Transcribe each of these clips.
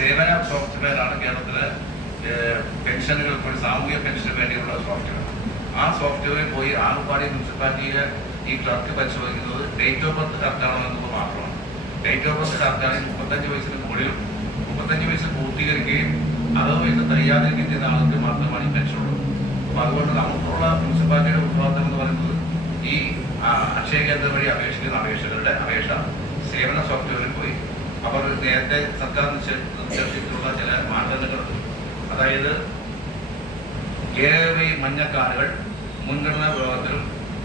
സേവന സോഫ്റ്റ്വെയറാണ് കേരളത്തിലെ പെൻഷനുകൾക്ക് ഒരു സാമൂഹ്യ പെൻഷന് വേണ്ടിയുള്ള സോഫ്റ്റ്വെയർ. ആ സോഫ്റ്റ്വെയറിൽ പോയി ആറുപാടി മുനിസിപ്പാലിറ്റിയിലെ ഈ ക്ലർക്ക് പരിശോധിക്കുന്നത് ഡേറ്റ് ഓഫ് ബർത്ത് കറക്റ്റാണോ എന്നത് മാത്രമാണ്. ഡേറ്റ് ഓഫ് ബർത്ത് കറക്റ്റാണെങ്കിൽ 35 വയസ്സിന് മുകളിലും 35 വയസ്സ് പൂർത്തീകരിക്കുകയും 60 വയസ്സ് തികയാതിരിക്കുകയും ചെയ്യുന്ന ആൾക്ക് മാത്രമാണ് ഈ പെൻഷൻ ഉള്ളത്. അപ്പോൾ അതുകൊണ്ട് നമുക്കുള്ള മുനിസിപ്പാലിറ്റിയുടെ ഉത്തരവാദിത്തം എന്ന് പറയുന്നത് ഈ അക്ഷയ കേന്ദ്രം വഴി അപേക്ഷിക്കുന്ന അപേക്ഷകരുടെ അപേക്ഷ സേവന സോഫ്റ്റ്വെയറിൽ പോയി അവർ നേരത്തെ സർക്കാർ നിശ്ചയിച്ചിട്ടുള്ള ചില മാനദണ്ഡങ്ങളുണ്ട്. അതായത് AAY മഞ്ഞ കാർഡുകൾ മുൻഗണനാ വിഭാഗത്തിലും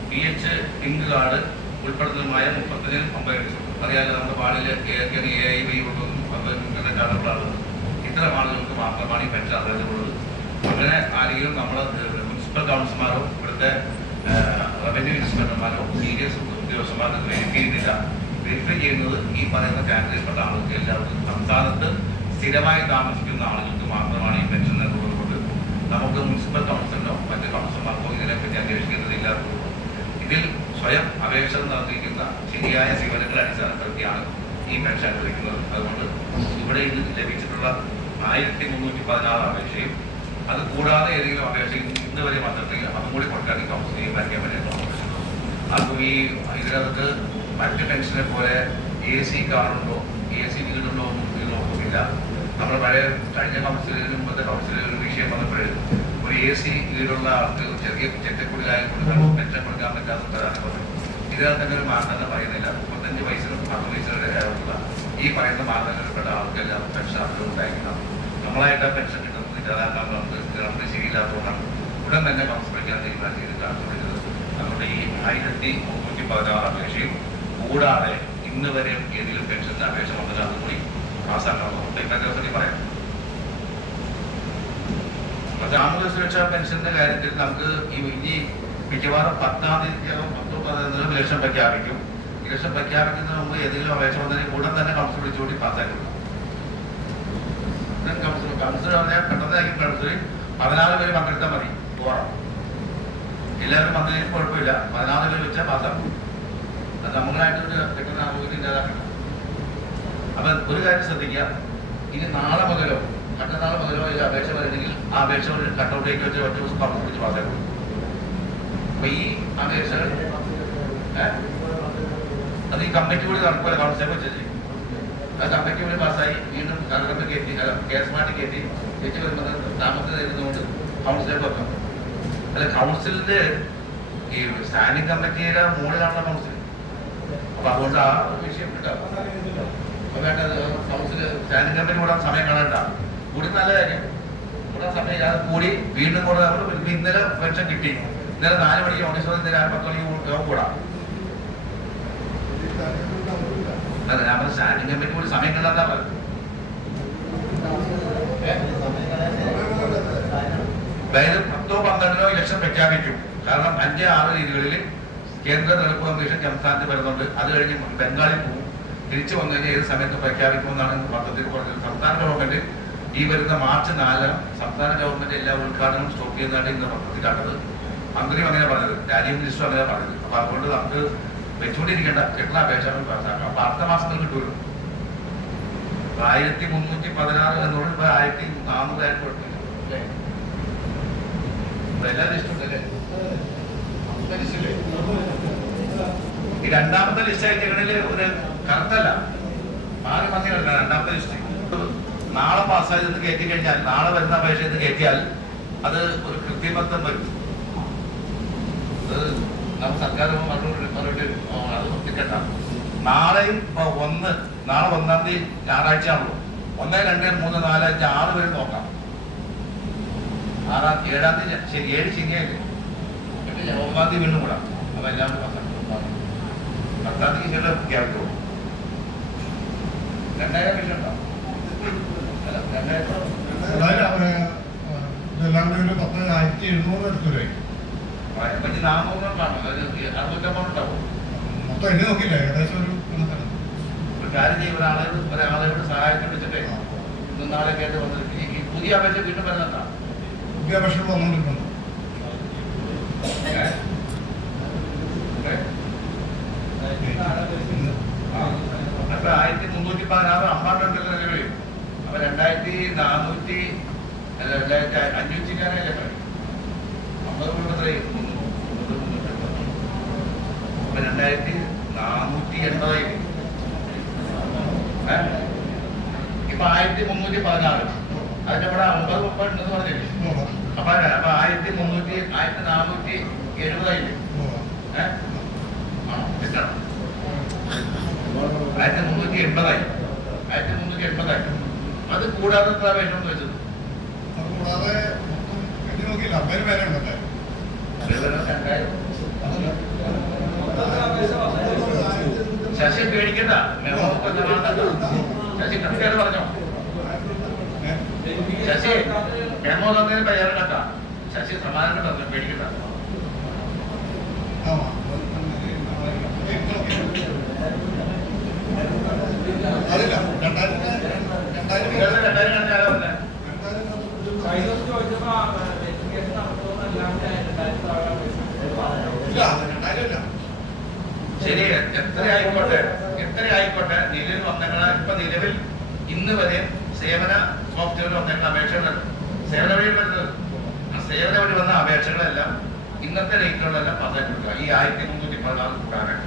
PH പിങ്ക് കാർഡ് ഉൾപ്പെടുന്നതുമായ 35-നും 50 വയസ്സും. അറിയാതെ നമ്മുടെ വാർഡിൽ AAY മുൻഗണന കാർഡുകളാണ്. ഇത്തരം ആളുകൾക്ക് മാത്രമാണ് ഈ പെൻഷൻ അവൈലബിളുള്ളത്. അങ്ങനെ ആരെങ്കിലും നമ്മൾ മുനിസിപ്പൽ കൗൺസിലർമാരോ ഇവിടുത്തെ റവന്യൂ ഇൻസ്പെക്ടർമാരോ സീരിയസ് ഉദ്യോഗസ്ഥന്മാരോ വെരിഫൈ ചെയ്യുന്നത് ഈ പറയുന്ന കാറ്റഗറിയിൽപ്പെട്ട ആളുകൾക്ക് എല്ലാവർക്കും സംസ്ഥാനത്ത് സ്ഥിരമായി താമസിക്കുന്ന ആളുകൾക്ക് മാത്രമാണ് ഈ പെൻഷൻ എന്നുള്ളതുകൊണ്ട് നമുക്ക് മുനിസിപ്പൽ കൗൺസിലിനോ മറ്റ് കൗൺസിലർമാർക്കോ ഇതിനെപ്പറ്റി അന്വേഷിക്കേണ്ടതില്ലാത്തതുകൊണ്ട് ഇതിൽ സ്വയം അപേക്ഷ നടത്തിയിരിക്കുന്ന ശരിയായ വിവരങ്ങളെ അടിസ്ഥാനപ്പെടുത്തിയാണ് ഈ പെൻഷൻ അനുവദിക്കുന്നത്. അതുകൊണ്ട് ഇവിടെ ഇന്ന് ലഭിച്ചിട്ടുള്ള 1316 അപേക്ഷയും അത് കൂടാതെ ഏതെങ്കിലും അപേക്ഷയും ഇന്ന് വരെ വന്നിട്ടുണ്ടെങ്കിൽ അതും കൂടി കൊടുക്കാൻ കൗൺസിൽ തീരുമാനിക്കാൻ വേണ്ടിയിട്ടാണ്. അപ്പോൾ ഈ ഇതിനകത്ത് മറ്റ് പെൻഷനെ പോലെ AC കാർഡുണ്ടോ AC വീടുണ്ടോ ഒന്നും ഇത് നോക്കുന്നില്ല. നമ്മൾ പഴയ കഴിഞ്ഞ കൗൺസിലിന് മുമ്പത്തെ കൗൺസിലിൽ ഒരു വിഷയം വന്നപ്പോഴേ ഒരു AC വീടുള്ള ആൾക്ക് ചെറിയ ചെറ്റക്കുടിലായതുകൊണ്ട് പെൻഷൻ കൊടുക്കാൻ പറ്റാത്ത പ്രധാനം പറഞ്ഞു. ഇതിനകത്ത് തന്നെ ഒരു മാനദണ്ഡം പറയുന്നില്ല. 35 വയസ്സിനും 60 വയസ്സിനും ഇടയിലുള്ള ഈ പറയുന്ന മാനദണ്ഡത്തിൽപ്പെട്ട ആൾക്കെല്ലാം പെൻഷൻ അവരും ഉണ്ടായിരിക്കണം. നമ്മളായിട്ട് പെൻഷൻ കിട്ടുന്നത് ഇല്ലാതാക്കാൻ നമുക്ക് ശരിയില്ലാത്തതുകൊണ്ടാണ് ഉടൻ തന്നെ കൗൺസിലിക്കാൻ തീരുമാനം ചെയ്ത് കാണിച്ചുകൊടുക്കുന്നത്. നമ്മുടെ ഈ 1316 അപേക്ഷയും കൂടാതെ ഇന്ന് വരെ ഏതെങ്കിലും പെൻഷന്റെ അപേക്ഷ വന്നത് അതുകൂടി പാസ്സാക്കണമെന്നുണ്ട്. ഇന്നത്തെ പറയാം. സാമൂഹ്യ സുരക്ഷാ പെൻഷന്റെ കാര്യത്തിൽ നമുക്ക് ഇനി മിക്കവാറും 10-ാം തീയതിക്കകം 10-15 ലക്ഷം പ്രഖ്യാപിക്കും. ഈ ലക്ഷം പ്രഖ്യാപിക്കുന്നതിന് മുമ്പ് ഏതെങ്കിലും അപേക്ഷ വന്നതിന് ഉടൻ തന്നെ കൗൺസിൽ വിളിച്ചുകൂടി പാസ്സാക്കി കൗൺസിൽ പറഞ്ഞാൽ പെട്ടെന്നായി കൗൺസിൽ 14 പേര് പങ്കെടുത്താൽ മതി. പോകണം. എല്ലാവരും വന്നതിനും കുഴപ്പമില്ല. 14 പേര് വെച്ചാൽ പാസ്സാക്കും. അത് നമ്മളായിട്ട് കിട്ടുന്ന ആരോഗ്യത്തിൽ ഇല്ലാതാക്കണം. അപ്പൊ ഒരു കാര്യം ശ്രദ്ധിക്കുക, ഇനി നാളെ മുതലോ മറ്റന്നാൾ മുതലോ ഈ അപേക്ഷ വരുന്നെങ്കിൽ ആ അപേക്ഷ കട്ടൗട്ടേക്ക് വെച്ച് ഒറ്റ ദിവസം കൗൺസിൽ വിളിച്ച് പാസ്സാക്കും. അപ്പൊ ഈ അപേക്ഷകൾ അത് ഈ കമ്മിറ്റി കൂടി നടക്കുമല്ലോ. കൗൺസിലെ വെച്ച് ആ കമ്മിറ്റി കൂടി പാസ്സായി വീണ്ടും കണക്കത്ത് കയറ്റി കേസ് മാറ്റി കയറ്റി തെറ്റി വരുമ്പോൾ താമസത്തിൽ ഇരുന്നുകൊണ്ട് കൗൺസിലേക്ക് വെക്കാം. അല്ല, കൗൺസിലിന്റെ ഈ സ്റ്റാൻഡിംഗ് കമ്മിറ്റിയുടെ മുകളിലാണല്ലോ കൗൺസിൽ. അപ്പൊ അതുകൊണ്ട് ആ വിഷയം കിട്ടാം. വേണ്ടത് കൗൺസില് സ്റ്റാൻഡിംഗ് കമ്മിറ്റി കൂടാൻ സമയം കാണണ്ട. കൂടി നല്ല കാര്യം. കൂടാൻ സമയം ഇല്ലാതെ കൂടി വീണ്ടും കൂടെ ഇന്നലെ പെൻഷൻ കിട്ടി. ഇന്നലെ 4 മണിക്ക് ഓഫീസ് വന്ന് ഇന്നലെ 10 മണിക്ക് യോഗം കൂടാം. അല്ല, ഞാൻ പറഞ്ഞ സ്റ്റാൻഡിംഗ് കമ്മിറ്റി കൂടി സമയം കണ്ടാ പറയുന്നത്. അതായത് 10-12 ലക്ഷം പ്രഖ്യാപിക്കും. കാരണം 5-6 രീതികളിൽ കേന്ദ്ര തെരഞ്ഞെടുപ്പ് കമ്മീഷൻ സംസ്ഥാനത്ത് വരുന്നുണ്ട്. അത് കഴിഞ്ഞ് ബംഗാളിൽ പോകും. തിരിച്ചു വന്നു കഴിഞ്ഞാൽ ഏത് സമയത്ത് പ്രഖ്യാപിക്കുമെന്നാണ് പദ്ധതിയിൽ പറഞ്ഞത്. സംസ്ഥാന ഗവൺമെന്റ് ഈ വരുന്ന മാർച്ച് 4 സംസ്ഥാന ഗവൺമെന്റ് എല്ലാ ഉദ്ഘാടനവും സ്റ്റോപ്പ് ചെയ്യുന്നതാണ് ഇന്ന് പദ്ധതി കണ്ടത്. മന്ത്രിയും അങ്ങനെ പറഞ്ഞത്, രാജീവ് മിനിസ്റ്ററും അങ്ങനെ പറഞ്ഞത്. അപ്പൊ അതുകൊണ്ട് നമുക്ക് വെച്ചുകൊണ്ടിരിക്കേണ്ട കിട്ടുന്ന അപേക്ഷകൾ പാസ്സാക്കാം. അപ്പൊ അടുത്ത മാസത്തിൽ കിട്ടുമല്ലോ. 1316 എന്നുള്ളത് ഇപ്പൊ 1400 കുഴപ്പമില്ല അല്ലേ? എല്ലാ ലിസ്റ്റും ഉണ്ടല്ലേ? ഈ രണ്ടാമത്തെ ലിസ്റ്റ് അയച്ചകളില് ഒരു കറക്റ്റല്ല, മാറി മറിഞ്ഞല്ല. രണ്ടാമത്തെ ലിസ്റ്റ് നാളെ പാസ്സായത് കയറ്റി കഴിഞ്ഞാൽ നാളെ വരുന്ന അപേക്ഷ കയറ്റിയാൽ അത് ഒരു കൃത്രിമത്വം വരും. അത് നമുക്ക് സർക്കാർ മറുപടി അത് നിർത്തിക്കട്ട. നാളെയും നാളെ 1-ാം തീയതി ഞായറാഴ്ച ആണല്ലോ. 1, 2, 3, 4, 5, 6 വരെ നോക്കാം. 6-ാം 7-ാം തീയതി 7 ശനിയായില്ലേ? 9-ാം തീയതി വീണ്ടും കൂടാം. അപ്പൊ എല്ലാവരും 10-ാം തീയതി പ്രഖ്യാപിക്കുള്ളൂ. 2000 ലക്ഷം ഉണ്ടാവും. അല്ല, 2000 ഇതെല്ലാം കൂടി ഒരു 10,700 എടുത്തൂലേ? 400 കാണും. 650 ഉണ്ടാവും. മൊത്തം എണ്ണി നോക്കിയില്ലേ? ഏകദേശം ഒരു കാര്യം ചെയ്യും. ഒരാളോട് സഹായത്തിന് വിളിച്ചിട്ടേ ഇന്നും നാളെ കേട്ട് വന്നിട്ട് ഈ പുതിയ അപേക്ഷ വീണ്ടും വരുന്നുണ്ടാ? പുതിയ അപേക്ഷകൾ വന്നുകൊണ്ടിരിക്കുന്നു. അപ്പൊ 1316 അമ്പാണ്ടുണ്ടല്ലോ നിലവിൽ. അപ്പൊ 2000 2400 അല്ല 2500 ഞാനല്ലേ പറയും 50 രൂപ എത്രയും 2480 ഇപ്പൊ 1316 അതിന്റെ കൂടെ 50 രൂപ ഉണ്ടെന്ന് പറഞ്ഞില്ലേ അപ്പൊ 1300 1470 ആണോ തെറ്റാണോ 1380 അത് കൂടാതെ എത്ര വേഷം വെച്ചത് അത് കൂടാതെ എണ്ണി നോക്കിയില്ല 50 പേരെ ഉണ്ടല്ലേ 2000 ശശി പേടിക്കണ്ട ശശി കൃത്യമായിട്ട് പറഞ്ഞോ ശശി മെമ്മോ തന്നതിന് തയ്യാറെടുക്ക ശശി സമാധാനം പറഞ്ഞു പേടിക്കണ്ട അതില്ല 2000 കണക്കാ പറഞ്ഞത് ശരി എത്ര ആയിക്കോട്ടെ നിലവിൽ വന്നങ്ങളെ ഇപ്പൊ നിലവിൽ ഇന്ന് വരെ സേവന സോഫ്റ്റ്വെയർ വന്നേക്കുന്ന അപേക്ഷകൾ സേവന വഴി വരുന്നത് ആ സേവന വഴി വന്ന അപേക്ഷകളെല്ലാം ഇന്നത്തെ ഡേറ്റുകളെല്ലാം പദ്ധതി കൊടുക്കുക ഈ 1316 കൂടാനാണ്